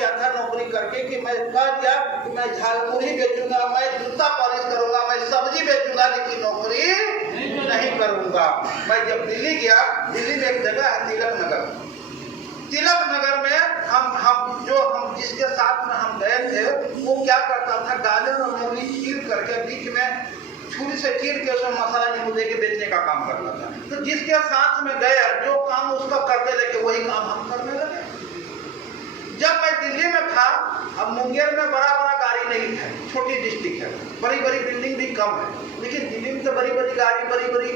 किया था नौकरी करके कि मैं कह दिया कि मैं झालमुरी बेचूंगा, मैं जूता पॉलिश करूंगा, मैं सब्जी बेचूंगा, लेकिन नौकरी नहीं करूंगा। मैं जब दिल्ली गया, दिल्ली में एक जगह है तिलक नगर। तिलक नगर में हम जिसके साथ में हम गए थे, वो क्या करता था, गाजर और मूली चीर करके बीच में छुरी से चीर के उसमें मसाला नींबू दे के बेचने का काम करता था। तो जिसके साथ में गए, जो काम उसका करते लेके वही काम हम करने लगे। जब मैं दिल्ली में था, अब मुंगेर में बड़ा बड़ा गाड़ी नहीं है, छोटी डिस्ट्रिक्ट है, बड़ी बड़ी बिल्डिंग भी कम है, लेकिन दिल्ली में तो बड़ी बड़ी गाड़ी, बड़ी बड़ी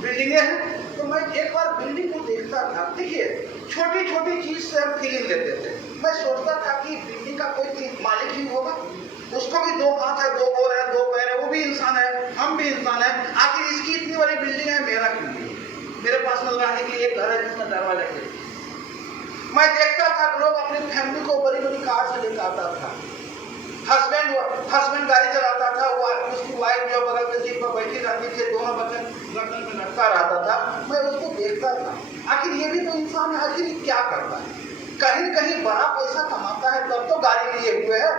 बिल्डिंगें हैं। तो मैं एक बार बिल्डिंग को देखता था। देखिए, छोटी छोटी चीज से हम फीलिंग लेते थे। मैं सोचता था कि बिल्डिंग का कोई मालिक ही होगा, उसको भी दो हाथ है, दो गोर है, दो पैर है, वो भी इंसान है, हम भी इंसान है। आखिर इसकी इतनी बड़ी बिल्डिंग है, मेरा क्यों नहीं? मेरे पास में रहने के लिए एक घर है जिसमें दरवाजा है। मैं देखता था लोग अपनी फैमिली को बड़ी बड़ी कार से लेकर आता था। हस्बैंड गाड़ी चलाता था, उसकी वाइफ जो बगल के सीट पर बैठी रहती थी, दोनों बच्चे गर्दन में लटका रहता था। मैं उसको देखता था, आखिर ये भी तो इंसान है, आखिर क्या करता है? कहीं कहीं बड़ा पैसा कमाता है तब तो गाड़ी लिए हुए है,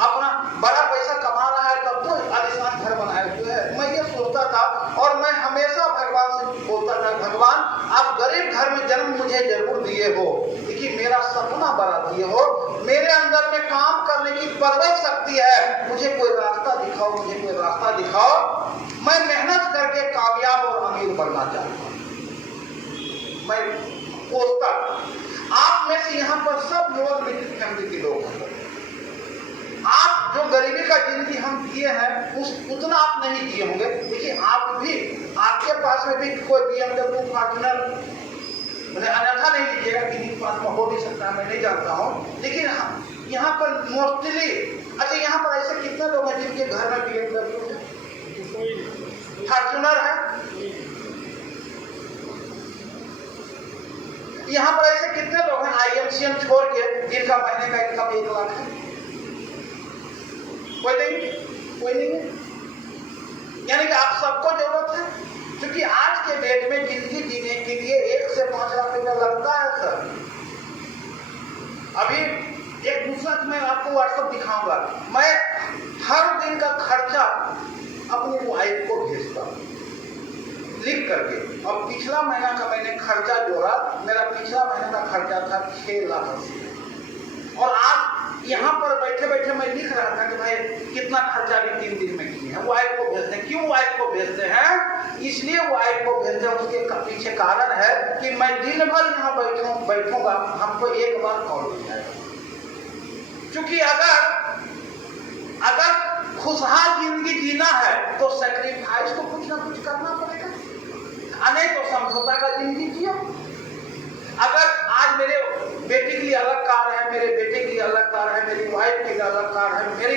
अपना बड़ा पैसा कमा रहा है तब तो आलिशान घर बनाए हुए है। मैं ये सोचता था, और मैं हमेशा भगवान से बोलता था, भगवान आप गरीब घर में जन्म मुझे जरूर दिए हो, लेकिन मेरा सपना बड़ा दिए हो, मेरे अंदर में काम करने की प्रबल शक्ति है, मुझे कोई रास्ता दिखाओ, मुझे कोई रास्ता दिखाओ। मैं मेहनत करके कामयाब और अमीर बनना चाहता हूँ। मैं सोचता, आप में से यहाँ पर सब लोग मिडिल फैमिली के लोग हैं। आप जो गरीबी का जिंदगी हम जिए हैं, उतना आप नहीं जिए होंगे, लेकिन आप भी, आपके पास में भी कोई BMW, फॉर्च्यूनर, मैंने अन्यथा नहीं लीजिएगा, किसी के पास में हो भी सकता है, मैं नहीं जानता हूँ, लेकिन यहाँ पर मोस्टली, अच्छा यहाँ पर ऐसे कितने लोग हैं जिनके घर में BMW है, फॉर्च्यूनर है? यहाँ पर ऐसे कितने लोग हैं IMCM छोड़ के जिनका महीने का इनकम 1 लाख है? कोई नहीं है। यानी कि आप सबको जरूरत है, क्योंकि आज के डेट में जिंदगी जीने के लिए 1 से 5 लाख रुपया लगता है सर। अभी एक दूसरा मैं आपको व्हाट्सएप दिखाऊंगा, मैं हर दिन का खर्चा अपनी वाइफ को भेजता हूँ लिख करके। और पिछला महीना का मैंने खर्चा जोड़ा, मेरा पिछला महीने का खर्चा था 6 लाख 80। और आज यहाँ पर बैठे बैठे मैं लिख रहा था कि भाई कितना खर्चा भी 3 दिन में किए हैं। वाइफ को भेजते हैं। क्यों वाइफ को भेजते हैं? इसलिए वाइफ को भेजते हैं, उसके पीछे कारण है कि मैं दिन भर यहाँ बैठूंगा, हमको एक बार कॉल मिल जाएगा। क्योंकि अगर खुशहाल जिंदगी जीना है तो सैक्रिफाइस को कुछ ना कुछ करना पड़ेगा, नहीं तो समझौता का जिंदगी जियो। अगर आज मेरे बेटे के लिए अलग कार है, मेरे बेटे के लिए अलग कार है, मेरी वाइफ के लिए अलग कार है, मेरे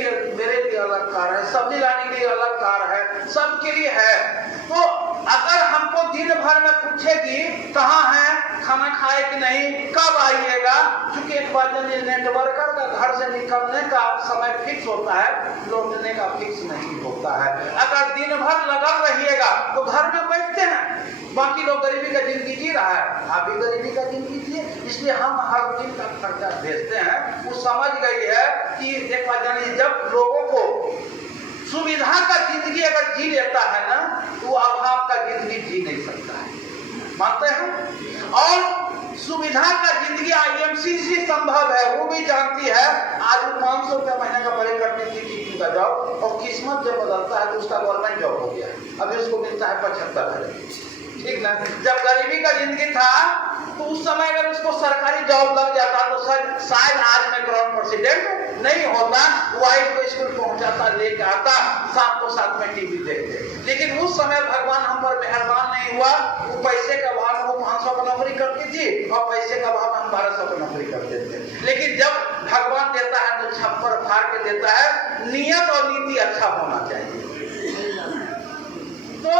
लिए अलग कार है, सब्जी लाने के लिए अलग कार है, सबके लिए है, तो अगर हमको दिन भर में पूछेगी कहाँ है, खाना खाए कि नहीं, कब आइएगा, क्योंकि एक बार नेटवर्कर का घर से निकलने का समय फिक्स होता है, लौटने का फिक्स नहीं होता है। अगर दिन भर लगा रहिएगा तो घर में बैठते हैं, बाकी लोग गरीबी का जिंदगी जी रहा है, आप भी गरीबी का जिंदगी जिए। इसलिए हम हर दिन का खर्चा भेजते हैं। वो समझ गई है कि देखा जानिए, जब लोगों को सुविधा का जिंदगी अगर जी लेता है ना, तो वो अभाव का जिंदगी जी नहीं सकता है, मानते हैं? और सुविधा का जिंदगी IMCC संभव है, वो भी जानती है। आज 500 रुपया महीने का परे करती थी टीचिंग का जॉब, और किस्मत जब बदलता है तो उसका गवर्नमेंट जॉब हो गया, अभी उसको मिलता है 75,000। ठीक ना? जब गरीबी का जिंदगी था तो उस समय अगर उसको सरकारी जॉब लग जाता तो शायद आज में ग्राउंड प्रेसिडेंट नहीं होता, वाइफ को स्कूल पहुंचाता, लेके आता, साथ को साथ में टीवी देखते। लेकिन उस समय भगवान हम पर मेहरबान नहीं हुआ, वो पैसे का भाव वो 500 का नौकरी करती थी, और पैसे का भाव हम 1200 का नौकरी करते थे। लेकिन जब भगवान देता है तो छप्पर फाड़ के देता है। नियत और नीति अच्छा होना चाहिए। तो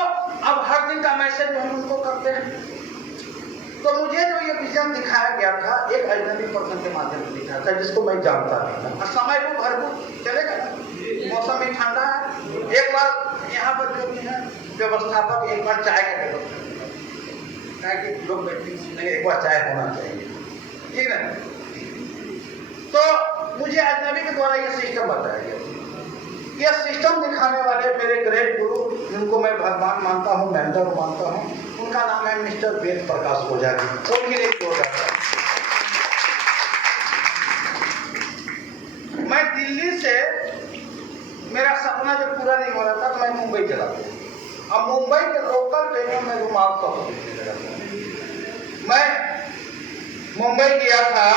अब हर दिन का मैसेज हम उनको करते हैं। तो मुझे जो ये विजन दिखाया गया था, एक अजनबी पर्सन के माध्यम से दिखाया था, जिसको मैं जानता नहीं था। और समय को भरपूर चलेगा, मौसम भी ठंडा है। एक बार यहाँ पर जो भी है व्यवस्थापक, एक बार चाय का व्यवस्था कि लोग बैठने सुनेंगे, एक बार चाय होना चाहिए, ठीक है? तो मुझे अजनबी के द्वारा ये सिस्टम बताया गया। ये सिस्टम दिखाने वाले मेरे ग्रेट गुरु, जिनको मैं भगवान मानता हूँ, मेंटर मानता हूँ, उनका नाम है मिस्टर वेद प्रकाश ओझा जी। तो फिर एक मैं दिल्ली से, मेरा सपना जब पूरा नहीं हो रहा था तो मैं मुंबई चला गया। अब मुंबई के लोकल ट्रेनों में रुमाल तक मैं मुंबई गया था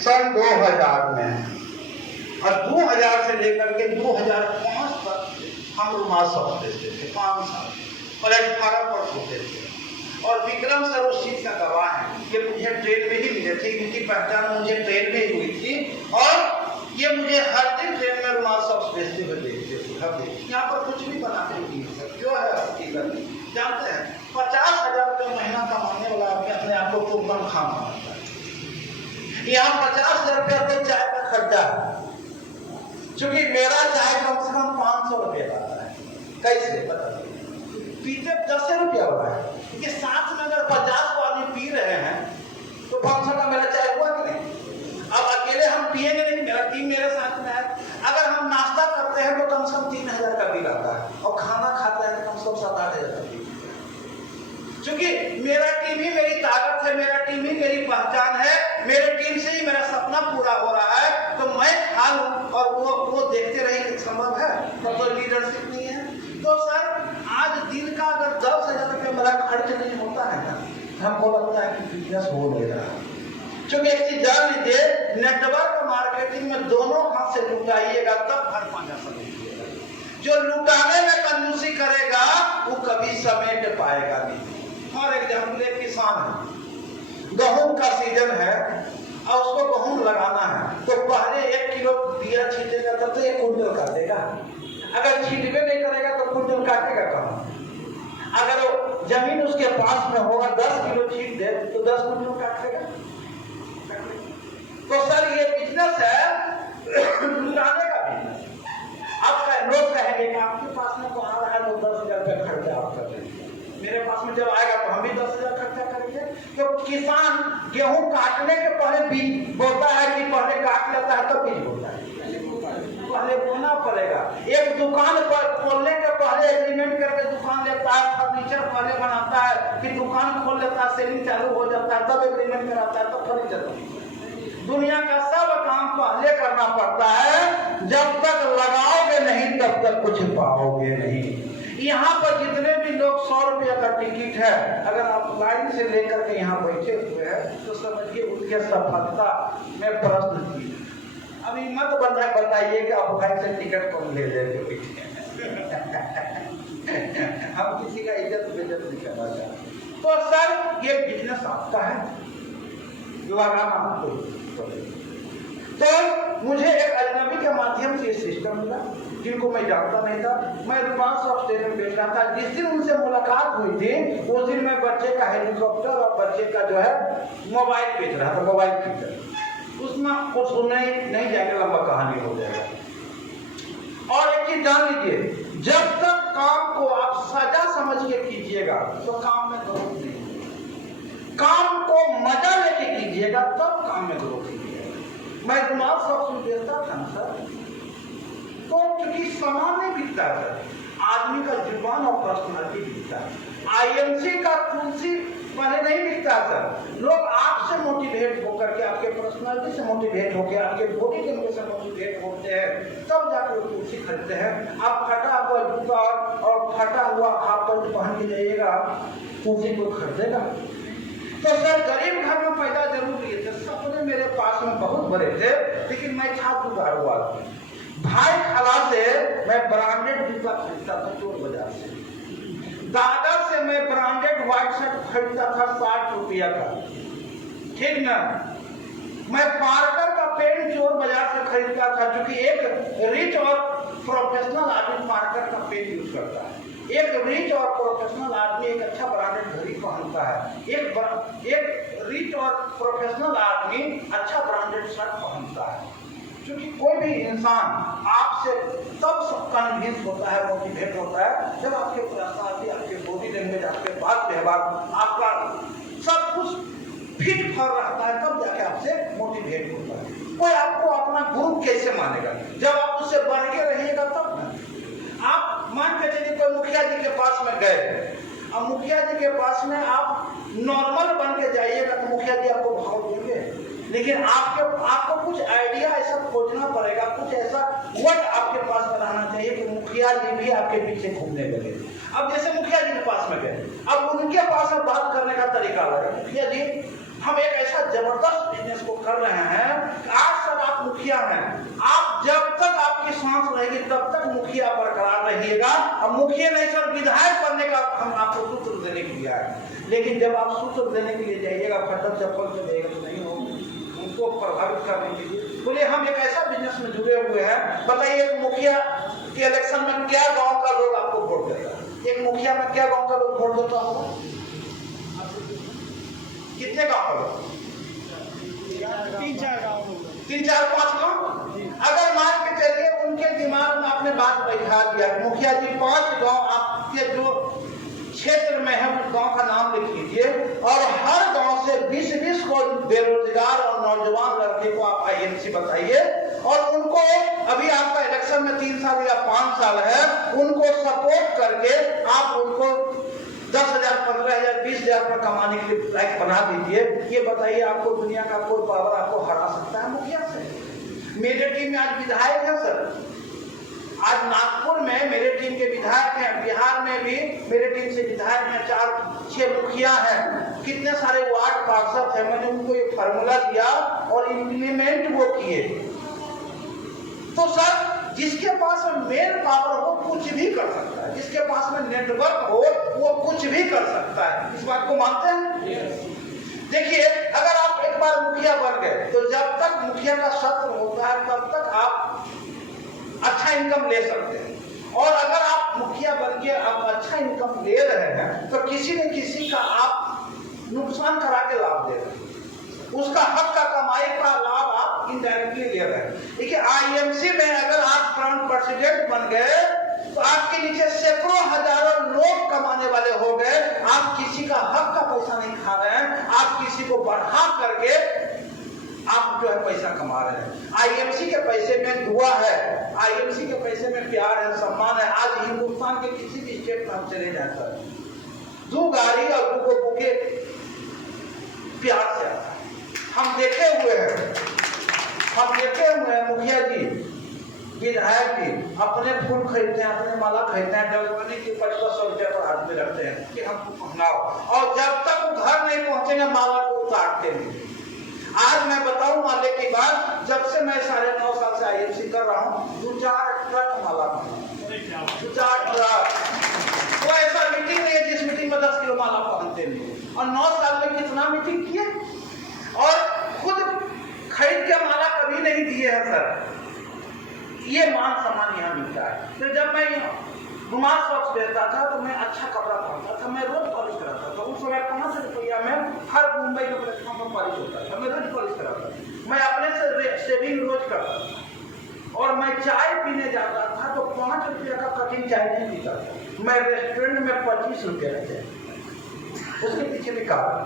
सन 2000 में, और 2000 से लेकर के 2005 तक हम रुमाल सब देते थे, 5 साल, और 18 पर होते थे। और विक्रम सर उस चीज का गवाह है कि मुझे ट्रेन में ही मिले थे, इनकी पहचान मुझे ट्रेन में ही हुई थी, और ये मुझे हर दिन ट्रेन में रुमाल सब बेचते हुए देखते थे। हर दिन यहाँ पर कुछ भी बनाते नहीं सर, क्यों है हकीकत जानते हैं? 50,000 रुपये महीना कमाने वाला आदमी अपने आप को तुम खाम मानता है। यहाँ 50,000 रुपये तो चाय का खर्चा है, क्योंकि मेरा चाय कम से कम 500 रुपये का आता है। कैसे बता, पीते 10 रुपया वाला है, क्योंकि साथ में अगर 50 को आदमी पी रहे हैं तो 500 का मेरा चाय हुआ कि नहीं? अब अकेले हम पिएंगे नहीं, मेरा टीम मेरे साथ में है। अगर हम नाश्ता करते हैं तो कम से कम 3,000 का बिल आता है, और खाना खाते हैं तो कम से कम 7-8 हज़ार का बिल। क्योंकि मेरा टीम ही मेरी ताकत है, मेरा टीम ही मेरी पहचान है, मेरे टीम से ही मेरा सपना पूरा हो रहा है। तो मैं खा लूं और वो देखते रहे, संभव है? तब तो लीडरशिप नहीं है। तो सर आज दिन का अगर 10,000 रुपये मेरा खर्च नहीं होता है ना, हमको लगता है कि बिजनेस हो नहीं रहा। क्योंकि एक चीज जान लीजिए, नेटवर्क मार्केटिंग में दोनों हाथ से लुटाइएगा तब भर पाना समझिएगा। जो लुटाने में कंजूसी करेगा वो कभी समेट पाएगा नहीं। फॉर एग्जाम्पल, एक किसान है, गेहूं का सीजन है और उसको गेहूं लगाना है, तो पहले 1 किलो बिया छीटेगा तब तो 1 कुंटल काटेगा। अगर छीटवे नहीं करेगा तो कुंटल काटेगा कहाँ? अगर वो जमीन उसके पास में होगा, 10 किलो छीट दे तो 10 कुंटल काटेगा। तो सर ये बिजनेस है लुटाने का बिजनेस। अब लोग कहेंगे कि आपके पास में तो आ रहा है, तो 10,000 रुपये खर्चा आप कर देंगे, मेरे पास में जब आएगा तो हम भी 10,000 खर्चा करेंगे। तो किसान गेहूं काटने के पहले बीज बोता है कि पहले काट लेता है तब बीज बोता है? पहले बोना पड़ेगा। एक दुकान पर खोलने के पहले एग्रीमेंट करके दुकान लेता है, फर्नीचर पहले बनाता है, फिर दुकान खोल लेता है, सेलिंग चालू हो जाता है, तब एग्रीमेंट कराता है, तब फर्नीचर। दुनिया का सब काम पहले करना पड़ता है, जब तक लगाओगे नहीं तब तक कुछ पाओगे नहीं। यहाँ पर जितने भी लोग 100 रुपया का टिकट है, अगर आप लाइन से लेकर के यहाँ बैठे हुए हैं तो समझिए उनके सफलता में प्रश्न। अभी मत बताइए कि आप भाई से टिकट कौन ले लेते हम किसी का इज्जत बेइज्जत नहीं करना चाहते। तो सर ये बिजनेस आपका है, तो मुझे एक अजनबी के माध्यम से सिस्टम मिला, जिनको मैं जानता नहीं था। मैं रुमाल सब स्टेशन बेच रहा था। जिस दिन उनसे मुलाकात हुई थी उस दिन मैं बच्चे का हेलीकॉप्टर और बच्चे का जो है मोबाइल बेच रहा था, मोबाइल फीचर। उसमें कुछ नहीं जाएगा, लंबा कहानी हो जाएगा। और एक चीज जान लीजिए, जब तक काम को आप सजा समझ के कीजिएगा तो काम में ग्रोथ नहीं। काम को मजा लेके कीजिएगा तब काम में ग्रोथ कीजिएगा। मैं रुमाल सब बेचता था ना सर, तो क्योंकि सामान नहीं बिकता है, आदमी का जुबान और पर्सनालिटी बिकता है। आईएमसी का तुलसी पहले नहीं बिकता सर। लोग आपसे मोटिवेट होकर के, आपके पर्सनालिटी से मोटिवेट होकर, आपके बॉडी लैंग्वेज से मोटिवेट होते हैं, तब जाकर तुलसी खरीदते हैं। आप फटा हुआ जूता और फटा हुआ हाफ पैंट पहन के जाइएगा, तुलसी को खरीदेगा? तो सर गरीब घर में पैदा जरूर लिए थे, सपने मेरे पास में बहुत बड़े थे, लेकिन मैं था जुगाड़ हुआ। भाई खाला से मैं ब्रांडेड जूता खरीदता था चोर बाजार से, दादा से मैं ब्रांडेड व्हाइट शर्ट खरीदता था 60 रुपया का, ठीक ना। मैं पार्कर का पेन चोर बाजार से खरीदता था, क्योंकि एक रिच और प्रोफेशनल आदमी पार्कर का पेन यूज करता है। एक रिच और प्रोफेशनल आदमी एक अच्छा ब्रांडेड घड़ी पहनता है। एक रिच और प्रोफेशनल आदमी अच्छा ब्रांडेड शर्ट पहनता है। क्योंकि कोई भी इंसान आपसे तब कन्विंस होता है, मोटिवेट होता है, जब आपके पर्सनालिटी, आपके बॉडी लैंग्वेज, आपके बात व्यवहार, आपका सब कुछ फिट फॉर रहता है तब जाके आपसे मोटिवेट होता है। कोई आपको अपना गुरु कैसे मानेगा जब आप उससे बढ़ के रहिएगा तब ना। आप मान के चलिए कोई मुखिया जी के पास में गए, अब मुखिया जी के पास में आप नॉर्मल बन के जाइएगा तो मुखिया जी आपको भाव देंगे, लेकिन आपको कुछ आइडिया ऐसा खोजना पड़ेगा, कुछ ऐसा वर्ड आपके पास में रहना चाहिए कि मुखिया जी भी आपके पीछे घूमने लगे। अब जैसे मुखिया जी के पास में गए, अब उनके पास में बात करने का तरीका लगा, मुखिया जी हम एक ऐसा जबरदस्त बिजनेस को कर रहे हैं, आज सर आप मुखिया हैं, आप जब तक आपकी सांस रहेगी तब तक मुखिया बरकरार रहिएगा। अब मुखिया नहीं सर विधायक बनने का हम आपको सूत्र देने के लिए आए, लेकिन जब आप सूत्र देने के लिए जाइएगा फटक चप्पल से देगा तो नहीं होगा, उनको प्रभावित करने के लिए बोले हम एक ऐसा बिजनेस में जुड़े हुए हैं। बताइए मुखिया के इलेक्शन में क्या गांव का लोग आपको वोट देता है? एक मुखिया में क्या गांव का लोग वोट देता होगा? कितने गांव का लोग? 3-4 5 गांव। अगर मान के चलिए उनके दिमाग में आपने बात बैठा दिया, मुखिया जी 5 गांव आपके जो क्षेत्र में है उस गांव का नाम लिख लीजिए और हर गांव से 20-20 को बेरोजगार और नौजवान लड़के को आप आईएमसी बताइए और उनको अभी आपका इलेक्शन में 3 साल या 5 साल है, उनको सपोर्ट करके आप उनको 10,000, 15,000, 20,000 पर कमाने के लिए लायक बना दीजिए। ये बताइए आपको दुनिया का कोई पावर आपको हरा सकता है मुखिया से? मेरे टीम में आज विधायक है सर, आज नागपुर में मेरे टीम के विधायक हैं, बिहार में भी मेरे टीम से विधायक हैं, 4-6 मुखिया हैं, कितने सारे वार्ड पार्षद हैं। मैंने उनको ये फार्मूला दिया और इम्प्लीमेंट वो किए। तो सर जिसके पास में मेन पावर हो कुछ भी कर सकता है, जिसके पास में नेटवर्क हो वो कुछ भी कर सकता है। इस बात को मानते हैं? देखिए अगर आप एक बार मुखिया बन गए तो जब तक मुखिया का सत्र होता है तब तक आप अच्छा इनकम ले सकते हैं, और अगर आप मुखिया बन के आप अच्छा इनकम ले रहे हैं तो किसी न किसी का आप नुकसान करा के लाभ दे रहे हैं, उसका हक का कमाई का लाभ आप इनडायरेक्टली ले रहे हैं। देखिए आईएमसी में अगर आप फ्रंट प्रेसिडेंट बन गए तो आपके नीचे सैकड़ों हजारों लोग कमाने वाले हो गए, आप किसी का हक का पैसा नहीं खा रहे हैं, आप किसी को बढ़ा करके आप जो है पैसा कमा रहे हैं। आईएमसी के पैसे में दुआ है, आईएमसी के पैसे में प्यार है, सम्मान है। आज हिंदुस्तान के किसी भी स्टेट में हम चले जाते हैं, 2 गाड़ी और 2 बुके प्यार से आता है। हम देखे हुए हैं मुखिया जी, विधायक जी अपने फूल खरीदते हैं, अपने माला खरीदते हैं, डलवाने की 500 रुपया पर हाथ में रखते हैं कि हमको पहनाओ, और जब तक वो घर नहीं पहुंचेंगे माला को उतारते नहीं। आज मैं बताऊं माले की बात, जब से मैं 9.5 साल से आईएमसी कर रहा हूं 2-4 ट्रक माला पहना, 2-4 ट्रक। वो ऐसा मीटिंग नहीं है जिस मीटिंग में 10 किलो माला पहनते नहीं, और 9 साल में कितना मीटिंग किए और खुद खरीद के माला कभी नहीं दिए हैं सर। ये मान सम्मान यहाँ मिलता है। तो जब मैं रुमाल सॉक्स देता था तो मैं अच्छा कपड़ा पहनता था, मैं रोज पॉलिश कराता था। उस समय 5 रुपया में हर मुंबई के प्लेटफॉर्म पर पॉलिश होता था, मैं रोज पॉलिश कराता था। मैं अपने से सेविंग रोज करता था, और मैं चाय पीने जाता था तो 5 रुपया का कटिंग चाय नहीं पीता था, मैं रेस्टोरेंट में 25 रुपया रहते। उसके पीछे भी कारण,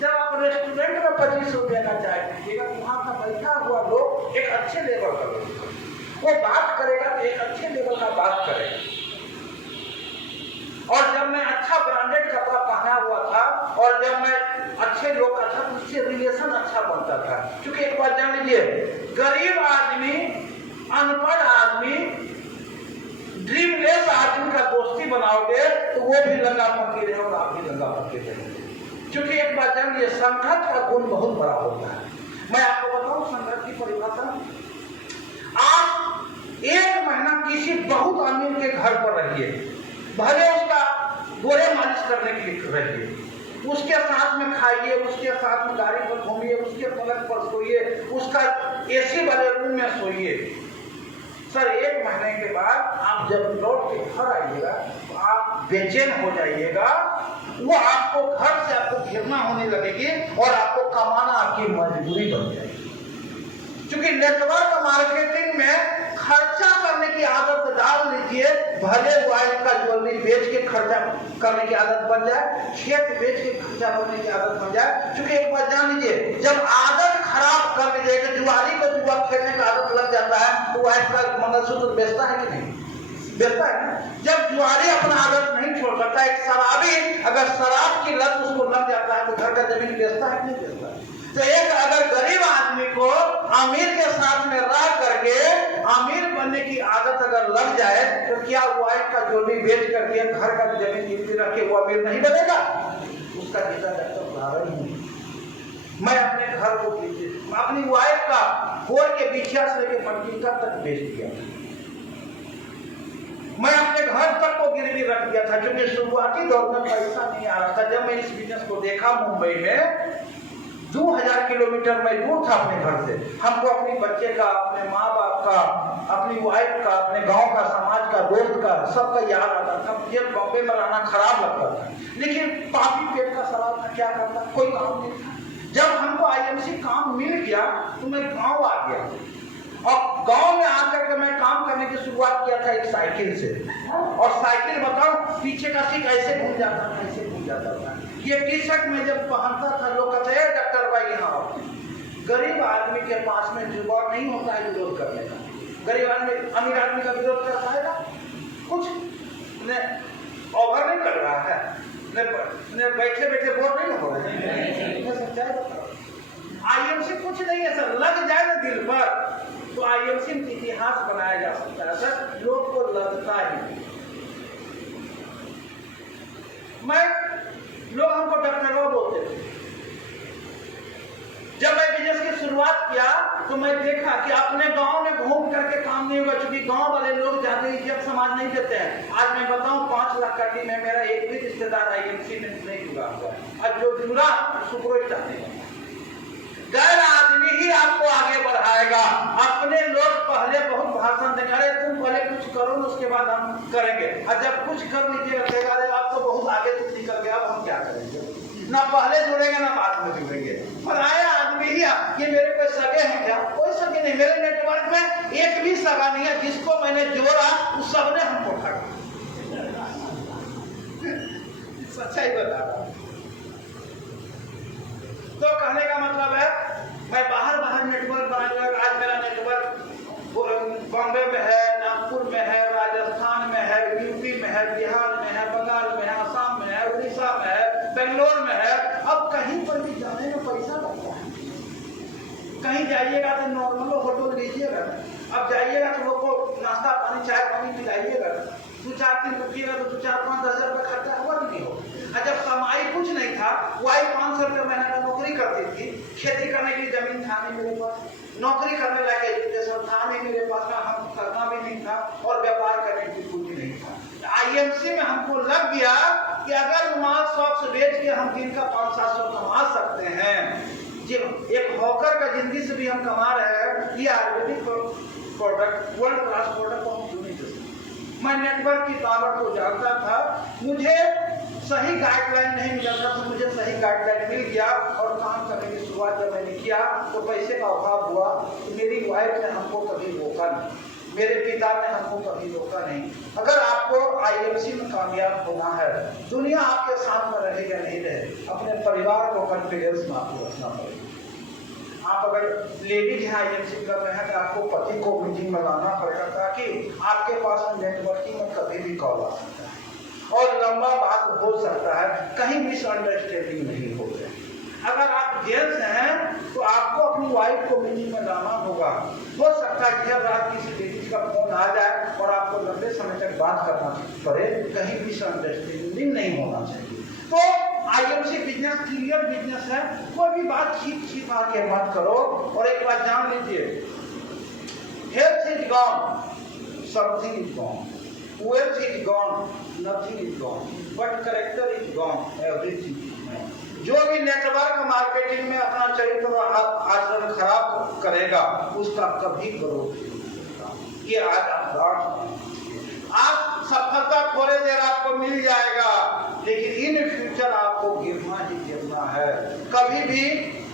जब आप रेस्टोरेंट में 25 रुपया का चाय पीजिएगा तो वहाँ का बैठा हुआ लोग एक अच्छे लेवल का लोग, वो बात करेगा तो एक अच्छे लेवल का बात करेगा। और जब मैं अच्छा ब्रांडेड कपड़ा पहना हुआ था और जब मैं अच्छे लोग का था तो उससे रिलेशन अच्छा बनता था। क्योंकि एक बात जान लीजिए, गरीब आदमी, अनपढ़ आदमी, ड्रीमलेस आदमी का दोस्ती बनाओगे तो वो भी लंगा फकीर है और आप भी लंगा फकीर है। क्योंकि एक बात जान लीजिए, संगत का गुण बहुत बड़ा होता है। मैं आपको बताऊं संगत की परिभाषा, आप 1 महीना किसी बहुत अमीर के घर पर रहिए, भले उसका गोरे मालिश करने के लिए रहिए, उसके साथ में खाइए, उसके साथ में गाड़ी पर घूमिए, उसके पलंग पर सोइए, उसका एसी वाले रूम में सोइए। सर 1 महीने के बाद आप जब लौट के घर आइएगा तो आप बेचैन हो जाइएगा, वो आपको घर से आपको घिरना होने लगेगी और आपको कमाना आपकी मजबूरी बन जाएगी। क्योंकि नेटवर्क मार्केटिंग में खर्चा करने की आदत डाल लीजिए, भले वाइफ का ज्वेलरी बेच के खर्चा करने की आदत बन जाए, खेत बेच के खर्चा करने की आदत बन जाए। क्योंकि एक बात जान लीजिए, जब आदत खराब कर लीजिए कि जुआरी को जुआ खेलने का आदत लग जाता है तो वाइफ का मंगलसूत्र बेचता है कि नहीं? बेचता है। जब जुआरी अपना आदत नहीं छोड़ सकता, एक शराबी अगर शराब की लत उसको लग जाता है तो घर का जमीन बेचता है कि नहीं बेचता है? तो एक अगर गरीब आदमी को अमीर के साथ में रह करके अमीर बनने की आदत अगर लग जाए तो क्या वाइफ का ज्वेलरी बेच करके घर का जमीन गिरवी रख के वो अमीर नहीं बनेगा? उसका जीता जाता उदाहरण हूं मैं। अपने घर को अपनी वाइफ का गोर के बिछिया से लेकर मटकीका तक बेच दिया था। मैं अपने घर तक को गिरवी रख दिया था, क्योंकि शुरुआती दौर में पैसा नहीं आ रहा था। जब मैं इस बिजनेस को देखा मुंबई में 2000 किलोमीटर मैं दूर था अपने घर से, हमको अपने बच्चे का, अपने माँ बाप का, अपनी वाइफ का, अपने गांव का, समाज का, दोस्त का, सबका याद आता था। मुझे बॉम्बे में रहना खराब लगता था, लेकिन पापी पेट का सवाल था, क्या करता, कोई काम नहीं था। जब हमको आईएमसी काम मिल गया तो मैं गाँव आ गया, और गांव में आकर के मैं काम करने की शुरुआत किया था एक साइकिल से। और साइकिल बताओ, पीछे का सीट ऐसे घूम जाता था, ऐसे घूम जाता था। ये टी शर्ट में जब पहनता था लोग कहते हैं डॉक्टर भाई यहाँ आओ। गरीब आदमी के पास में जुगाड़ नहीं होता है विरोध करने का। गरीब आदमी अमीर आदमी का विरोध कर पाएगा? कुछ ने ओवर नहीं कर रहा है, ने बैठे बैठे बोर नहीं हो रहा है। आईएमसी कुछ नहीं है सर, लग जाए ना दिल पर तो आईएमसी में इतिहास बनाया जा सकता है सर। लोग को लगता ही लोग हमको डॉक्टर बोलते थे। जब मैं बिजनेस की शुरुआत किया तो मैं देखा कि अपने गांव में घूम करके काम नहीं होगा, क्योंकि गांव वाले लोग ज्यादा इज्जत समाज नहीं देते हैं। आज मैं बताऊं 5 लाख का टीम है, मेरा एक भी रिश्तेदार आईएमसी में नहीं जुड़ा हुआ है, और जो जुड़ा सुपरवाइजर चाहते हैं। गैर आदमी ही आपको आगे बढ़ाएगा। अपने लोग पहले बहुत भाषण देंगे, अरे तुम पहले कुछ करो ना उसके बाद हम करेंगे, और जब कुछ कर लीजिएगा अरे आप तो बहुत आगे तक निकल गया, अब हम क्या करेंगे? ना पहले जुड़ेंगे ना बाद में जुड़ेंगे। और आया आदमी ही ये मेरे कोई सगे हैं क्या? कोई सगे नहीं। मेरे नेटवर्क में एक भी सगा नहीं है। जिसको मैंने जोड़ा उस सबने हमको ठगा। सच्चाई बता रहा हूं। तो कहने का मतलब है मैं बाहर नेटवर्क बनाऊंगा। आज मेरा नेटवर्क बॉम्बे में है, नागपुर में है, राजस्थान में है, यूपी में है, बिहार में है, बंगाल में है, असम में है, उड़ीसा में है, बेंगलोर में है। अब कहीं पर भी जाने में पैसा लगता है। कहीं जाइएगा तो नॉर्मल होटल लीजिएगा, अब जाइएगा तो लोग को नाश्ता पानी चाय पानी पिलाइएगा, 2-4 दिन रुकिएगा तो 2-4-5-10 हजार रुपये खर्चा हुआ नहीं हो। जब कमाई कुछ नहीं था, वही 500 रुपये महीने का नौकरी करती थी, खेती करने की जमीन था नहीं मेरे पास, नौकरी करने लायक एजुकेशन था नहीं मेरे पास, हम करना भी नहीं था, और व्यापार करने की कुछ नहीं था। आईएमसी में हमको लग गया कि अगर माल शॉप से बेच के हम दिन का 500-700 कमा सकते हैं, एक हॉकर का जिंदगी से भी हम कमा रहे हैं, ये Ayurvedic product, world class product को हम क्यों नहीं दे सकते? मैं नेटवर्क की पावर को जानता था, मुझे सही गाइडलाइन नहीं मिला था, तो मुझे सही गाइडलाइन मिल गया, और काम करने की शुरुआत जब मैंने किया तो पैसे का अभाव हुआ। तो मेरी वाइफ ने हमको कभी रोका नहीं, मेरे पिता ने हमको कभी रोका नहीं। अगर आपको आईएमसी में कामयाब होना है, दुनिया आपके साथ में रहे या नहीं रहे, अपने परिवार को कॉन्फिडेंस में आपको रखना पड़ेगा। आप अगर लेडीज हैं आईएमसी कर रहे हैं तो आपको पति को मीटिंग में लाना पड़ेगा, ताकि आपके पास नेटवर्किंग में कभी भी कॉल आ सकता है और लंबा बात हो सकता है, कहीं मिसअंडरस्टैंडिंग नहीं हो जाए। अगर आप जेंट्स हैं तो आपको अपनी वाइफ को मीटिंग में लाना होगा। हो सकता है कि रात किसी लेडीज का फोन आ जाए और आपको लंबे समय तक बात करना पड़े, कहीं मिसअंडरस्टैंडिंग नहीं होना चाहिए। तो आईएमसी बिजनेस क्लियर बिजनेस है, कोई भी बात छिपा के मत करो। और एक बात जान लीजिए, health is gone, something is gone, wealth is gone, nothing is gone, but character is gone, everything is gone. जो भी नेटवर्क मार्केटिंग में अपना चरित्र और आचरण खराब करेगा उसका कभी ग्रोथ नहीं। ये आज आप सफलता थोड़े देर आपको मिल जाएगा, लेकिन इन फ्यूचर आपको गिरना ही गिरना है। कभी भी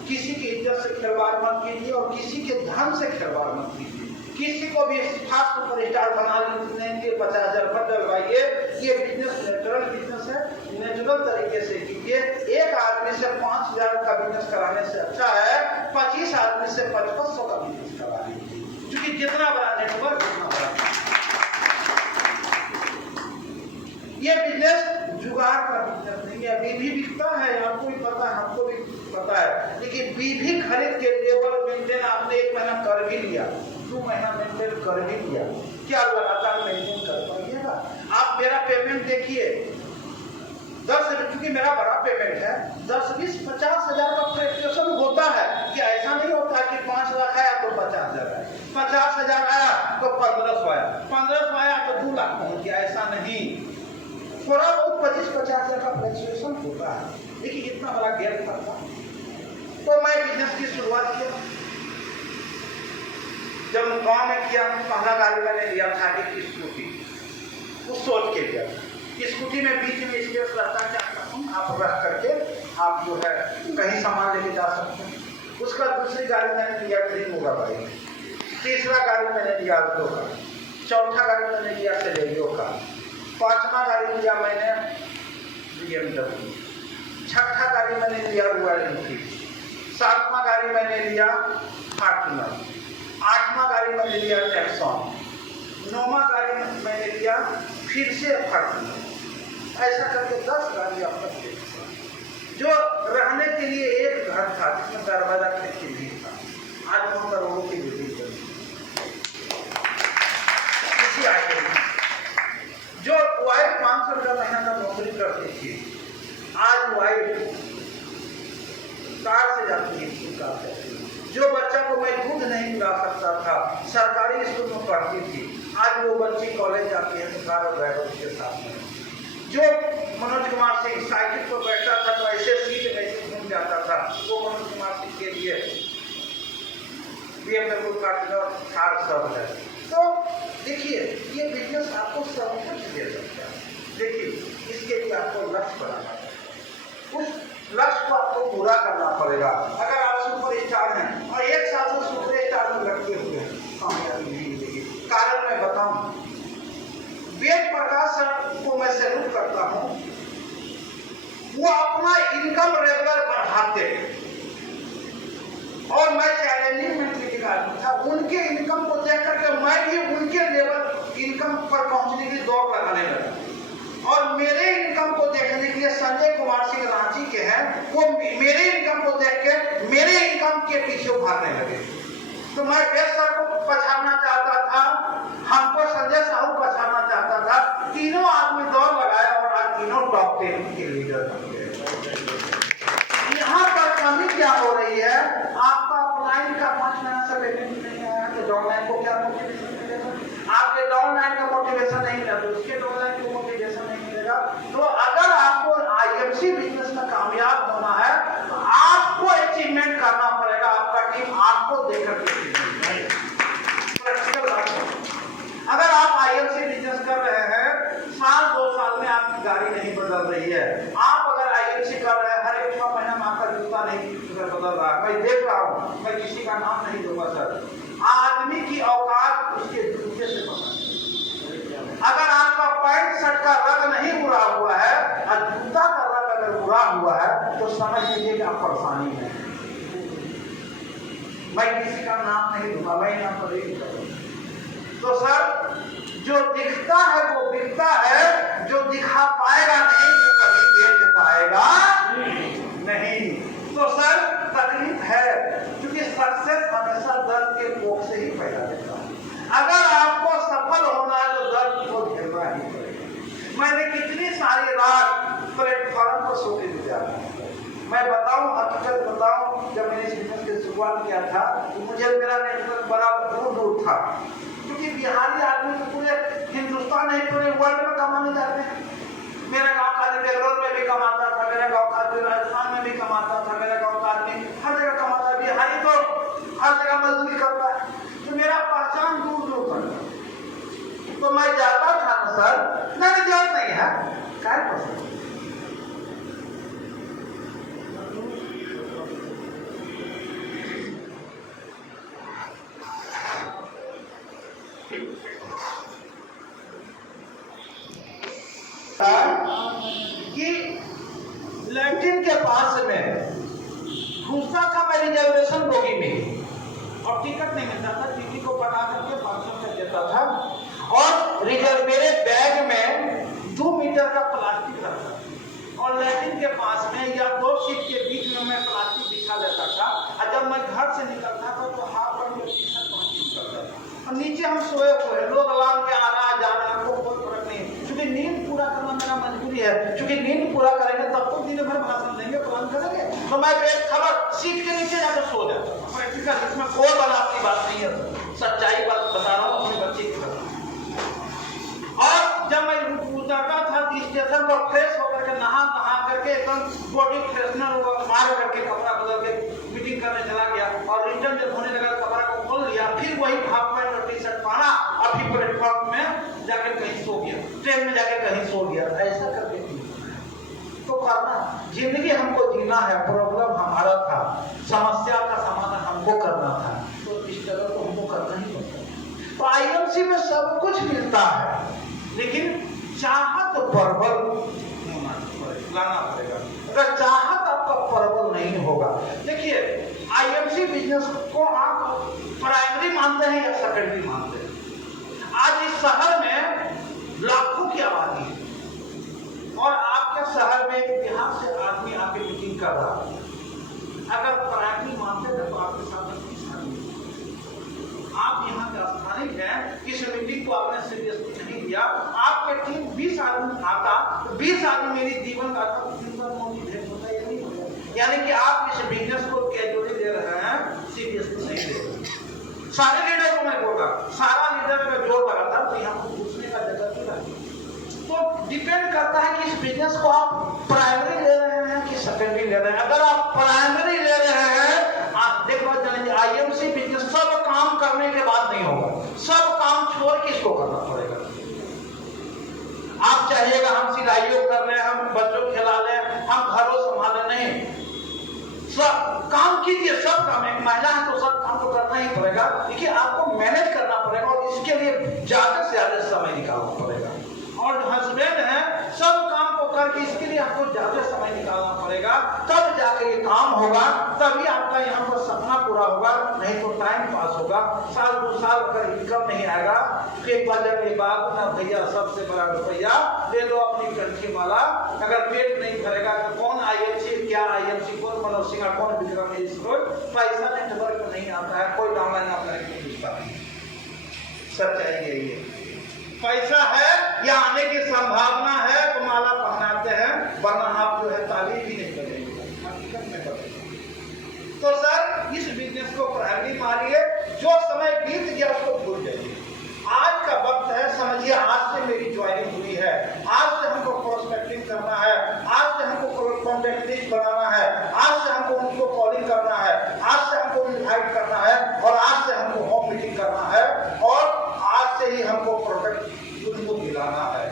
किसी की इज्जत से खिलवाड़ मत कीजिए और किसी के धन से खिलवाड़ मत कीजिए। किसी को भी फास्ट सुपर स्टार बना लेंगे, 50,000 रुपये डलवाइए। ये बिजनेस नेचुरल बिजनेस है, नेचुरल तरीके से कीजिए। एक आदमी से 5,000 का बिजनेस कराने से अच्छा है 25 आदमी से 5500 का बिजनेस करा लीजिए, क्योंकि जितना बड़ा नेटवर्क उतना बड़ा। ये बिजनेस जुगाड़ का बिजनेस नहीं है, बीवी बिकता है, आपको भी पता है, हमको भी पता है, लेकिन बीवी खरीद के लेवल मेंटेन आपने 1 महीना कर भी लिया, 2 महीना मेंटेन कर भी लिया, क्या लगातार मेंटेन कर पाइएगा? आप मेरा पेमेंट देखिए, 10, क्योंकि मेरा बड़ा पेमेंट है, 10, 20, 50,000 का फ्लक्चुएशन होता है। क्या ऐसा नहीं होता कि 5 लाख आया तो 50,000 आया, 50,000 आया तो 1500 आया, 1500 आया तो 2 लाख पहुंच गया? ऐसा नहीं, थोड़ा बहुत 25-50,000 का फ्लक्चुएशन होता है, लेकिन इतना बड़ा गैप था। तो मैं बिजनेस की शुरुआत किया, जब गांव में किया, पहला गाड़ी मैंने लिया था कि स्कूटी, उस सोच के लिया। स्कूटी में बीच में स्पेस रहता है, आप रख करके आप जो है कहीं सामान लेके जा सकते हैं। उसका दूसरी गाड़ी मैंने लिया ड्रीम होगा बाइक, तीसरा गाड़ी मैंने लिया ऑल्टो का, चौथा गाड़ी मैंने लिया सेलेरियो का, 5वां गाड़ी लिया मैंने BMW, 6ठा गाड़ी मैंने लिया रॉयल एनफील्ड, 7वां गाड़ी मैंने लिया फॉर्च्यूनर, 8वां गाड़ी मैंने लिया टेक्सॉन, 9वां गाड़ी मैंने लिया फिर से फॉर्च्यूनर। ऐसा करके 10 गाड़ी आप तक ले, जो रहने के लिए एक घर था जिसमें दरवाजा खिड़की भी था, आज 9 करोड़ों की बिल्डिंग बनी। किसी आगे जो वाइफ 500 रुपया महीना का नौकरी करती थी, आज वाइफ कार से जाती है, जो बच्चा को मैं दूध नहीं पिला सकता था, सरकारी स्कूल में पढ़ती थी, आज वो बच्ची कॉलेज जाती है तो कार और ड्राइवर के साथ में। जो मनोज कुमार सिंह साइकिल पर बैठता था तो ऐसे सीट ऐसे घूम जाता था, वो मनोज कुमार सिंह के लिए BMW का कार सब है। तो देखिए, ये बिजनेस आपको सब कुछ दे सकता है। देखिए, इसके लिए आपको लक्ष्य बनाना है, उस लक्ष्य को आपको पूरा करना पड़ेगा। अगर आप सुपर स्टार हैं और 1 साल से सुपर स्टार में लटके हुए हैं, कामयाबी नहीं मिलेगी। कारण मैं बताऊं, वेद प्रकाश सर को मैं सैल्यूट करता हूं, वो अपना इनकम रेगुलर बढ़ाते और मैं चैलेंजिंग मेंटलिटी का आदमी था। उनके इनकम को देख करके मैं भी उनके लेवल इनकम पर पहुंचने की दौड़ लगाने लगा, और मेरे इनकम को देखने के लिए संजय कुमार सिंह रांची के हैं, वो मेरे इनकम को देख के मेरे इनकम के पीछे भागने लगे। तो मैं वेद सर को पछाड़ना चाहता था, हमको संजय साहू पछाड़ना चाहता था, तीनों आदमी दौड़ लगाया और आज तीनों टॉप 10 के लीडर बन गए। यहाँ पर कमी क्या हो रही है, आपका ऑफलाइन का 5 महीना से पेमेंट नहीं आया तो डाउनलाइन को क्या मोटिवेशन मिलेगा? आपके डाउनलाइन का मोटिवेशन नहीं मिला तो उसके डाउनलाइन को मोटिवेशन नहीं मिलेगा। तो अगर आपको IMC बिजनेस में कामयाब होना है तो आपको अचीवमेंट करना पड़ेगा, आपका टीम आपको देकर के। अगर आप IMC बिजनेस कर रहे हैं, साल 2 साल में आपकी गाड़ी नहीं बदल रही है, आप अगर IMC कर रहे हैं, हर एक 6 महीना में आपका जूता नहीं बदल रहा है, मैं देख रहा हूँ, मैं किसी का नाम नहीं दूंगा सर, आदमी की औकात उसके जूते से पता है। अगर आपका पैंट शर्ट का रंग नहीं उड़ा हुआ है और जूता का रंग अगर उड़ा हुआ है तो समझ लीजिए कि आप परेशानी है। मैं किसी का नाम नहीं दूंगा, मैं यहाँ पर नहीं करूँगा। तो सर, जो दिखता है वो बिकता है, जो दिखा पाएगा नहीं वो कभी बेच पाएगा नहीं। तो सर, तकलीफ है, क्योंकि सक्सेस हमेशा दर्द के कोख से ही पैदा होता है। अगर आपको सफल होना है तो दर्द को झेलना ही पड़ेगा। मैंने कितनी सारी रात प्लेटफॉर्म पर सो के गुजारा। मैं बताऊं, हकीकत बताऊं, जब मैंने इस बिजनेस की शुरुआत किया था तो मुझे मेरा नेटवर्क बड़ा दूर था, क्योंकि बिहारी आदमी तो पूरे हिंदुस्तान नहीं पूरे वर्ल्ड में कमाने जाते हैं। मेरा गांव का आदमी बेंगलोर में भी कमाता था, मेरा गांव का आदमी राजस्थान में भी कमाता था, मेरा गांव का आदमी हर जगह कमाता है। बिहारी तो हर जगह मजदूरी करता है, तो मेरा पहचान दूर दूर तक। तो मैं जाता था ना सर, मैंने जरूरत नहीं है, क्या पसंद के पास में घुसता था मैं रिजर्वेशन बोगी में, और टिकट नहीं मिलता था, टीटी को बना करके 500 कर देता था, और रिजर्व मेरे बैग में 2 मीटर का प्लास्टिक रखता था, और लैट्रिन के पास में या 2 सीट के बीच में मैं प्लास्टिक बिछा देता था, और जब मैं घर से निकलता था तो हाथ पर निकलता था, और नीचे हम सोए हुए हैं, लोग अलार्म के आना जाना, हमको कोई फर्क नहीं, क्योंकि नींद पूरा करना मेरा मजबूरी है, क्योंकि नींद पूरा करेंगे तब तो दिन भर भाषण देंगे, प्लान करेंगे, तो मैं बेखबर सीट के नीचे जाकर सो जाता था। प्रैक्टिकल, इसमें कोई बनावटी बात नहीं है, सच्चाई बात बता रहा हूँ अपने बच्चे की तरह। और जब मैं उतरता था स्टेशन पर फ्रेश होकर के नहा करके एकदम बॉडी फ्रेशनर मार करके कपड़ा बदल के मीटिंग करने चला गया, और रिटर्न जब होने लगा कपड़ा को खोल लिया, फिर वही हाफ पैंट और टी शर्ट पहना, और फिर प्लेटफॉर्म में जाकर कहीं सो गया, ट्रेन में जाकर कहीं सो गया, ऐसा करके तो करना। जिंदगी हमको जीना है, प्रॉब्लम हमारा था, समस्या का समाधान हमको करना था, तो इस तरह तो हमको करना ही पड़ता है। तो आईएमसी में सब कुछ मिलता है, लेकिन चाहत प्रबल लाना पड़ेगा। अगर चाहत आपका प्रबल नहीं होगा, देखिए आईएमसी बिजनेस को आप प्राइमरी मानते हैं या सेकेंडरी मानते हैं? आज इस शहर में लाखों की आबादी है, और आपके शहर में बिहार से आदमी आके मीटिंग कर रहा है, अगर प्राइमरी मानते हैं तो आपके साथ आप यहाँ के स्थानिक हैं, इस मीटिंग को आपने सीरियसली नहीं लिया, आपके टीम 20 आदमी आता, 20 आदमी मेरी जीवन गाथा मोटिवेट होता है या नहीं होता? यानी कि आप इस बिजनेस को कैजुअली ले रहे हैं, सीरियसली नहीं ले रहे। सारे लीडर को मैं बोलता, सारा लीडर का जोर लगाता तो यहाँ को पूछने का जगह नहीं रहा। तो डिपेंड करता है कि इस बिजनेस को आप प्राइमरी ले रहे हैं कि सेकेंडरी ले रहे हैं। अगर आप प्राइमरी ले रहे हैं, आप देखो आईएमसी बिजनेस सब काम करने के बाद नहीं होगा, सब काम छोड़ के इसको करना पड़ेगा। आप चाहिएगा हम सिलाइयों कर रहे हैं, हम बच्चों खिला लें, हम घरों संभाले, नहीं, सब काम कीजिए, सब काम। एक महिला है तो सब काम तो करना ही पड़ेगा, देखिए आपको मैनेज करना पड़ेगा, और इसके लिए ज्यादा से ज्यादा समय निकालना पड़ेगा। और जो हस्बैंड है सब काम को करके इसके लिए आपको ज्यादा समय निकालना पड़ेगा, तब जाके ये काम होगा, तभी आपका यहाँ पर सपना पूरा होगा, नहीं तो टाइम पास होगा। साल 2 साल अगर इनकम नहीं आएगा, फिर बजट बात ना भैया, सबसे बड़ा रुपया ले लो अपनी कंठी वाला, अगर पेट नहीं भरेगा तो कौन आईएमसी, क्या आईएमसी, कौन मनोज सिंह, कौन विक्रम, पैसा नेटवर्क नहीं आता है, कोई ऑनलाइन अप्लाई नहीं पूछता। सच्चाई यही है, पैसा है या आने की संभावना है तो माला पहनाते हैं, वरना आप जो है तालीम भी नहीं करेंगे, हकीकत में करेंगे। तो सर इस बिजनेस को प्राइमरी मानिए, जो समय बीत गया उसको भूल जाइए। आज का वक्त है, समझिए आज से मेरी ज्वाइनिंग हुई है, आज से हमको प्रोस्पेक्टिंग करना है, आज से हमको कॉन्टैक्ट लिस्ट बनाना है, आज से हमको उनको कॉलिंग करना है, आज से हमको इनवाइट करना है, और आज से हमको होम मीटिंग करना है, और आज से ही हमको प्रोडक्ट उनको मिलाना है,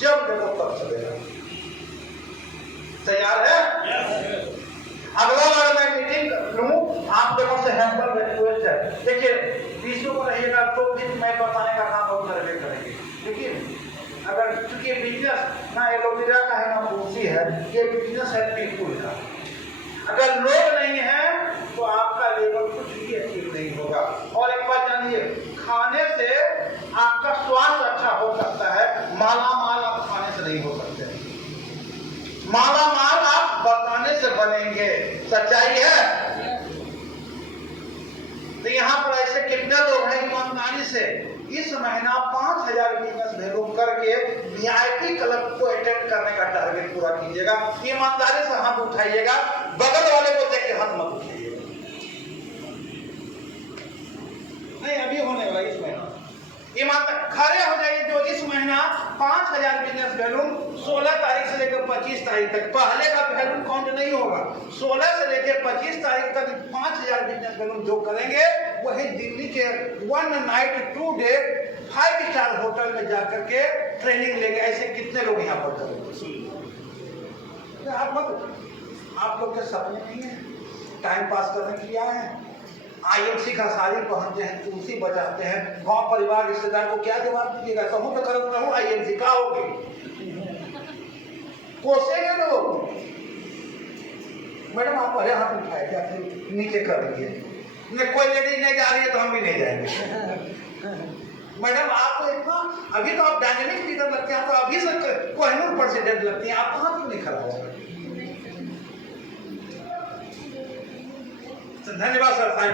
जब देखो तब चलेगा। तैयार है? अगला बार मैं मीटिंग लूं, आप लोगों से हैंडल रिक्वेस्ट है, देखिए बीचों को रहिएगा तो दिन मैं बताने का काम बहुत करके करेंगे। देखिए अगर चूंकि बिजनेस ना एलोवेरा का है ना तुलसी है, ये बिजनेस है बिल्कुल का। अगर लोग नहीं है तो आपका लेवल कुछ भी अचीव नहीं होगा। और एक बात जानिए, खाने से आपका स्वास्थ्य अच्छा हो सकता है, माला माल आप खाने से नहीं हो सकते, माला माल आप बताने से बनेंगे। सच्चाई है। तो यहाँ पर ऐसे कितने लोग हैं ईमानदारी से इस महीना 5000 बिजनेस वैल्यू करके वीआईपी क्लब को अटेंड करने का टारगेट पूरा कीजिएगा। ईमानदारी से हाथ उठाइएगा, बगल वाले को देख के हाथ मत उठाइएगा। नहीं अभी होने वाला इस महीना ईमानदार खड़े हो जाइए। जो इस महीना 5000 बिजनेस वैल्यू 16 तारीख से लेकर 25 तारीख तक, पहले का वैल्यू काउंट नहीं होगा, 16 से लेकर 25 तारीख तक 5000 बिजनेस वैल्यू जो करेंगे वही दिल्ली के 1 नाइट 2 डे 5 स्टार होटल में जाकर के ट्रेनिंग लेंगे। ऐसे कितने लोग यहाँ पर करेंगे? आप लोग के सपने नहीं है, टाइम पास करने के लिए आए हैं। आईएमसी का साड़ी पहनते हैं, तुलसी बजाते हैं, गांव परिवार रिश्तेदार को क्या जवाब दीजिएगा? कहूँ तो करो रहूँ आईएमसी का होगी, कोसेंगे लोग। मैडम आप पहले हाथ उठाए थे, आपने नीचे कर दिए। कोई लेडीज नहीं जा रही है तो हम भी नहीं जाएंगे। मैडम आप तो इतना, अभी तो आप डायनेमिक लीडर लगते हैं, तो अभी से कोहिनूर प्रेसिडेंट लगती हैं, आप कहाँ क्यों नहीं खड़ा हो? धन्यवाद सर, साइन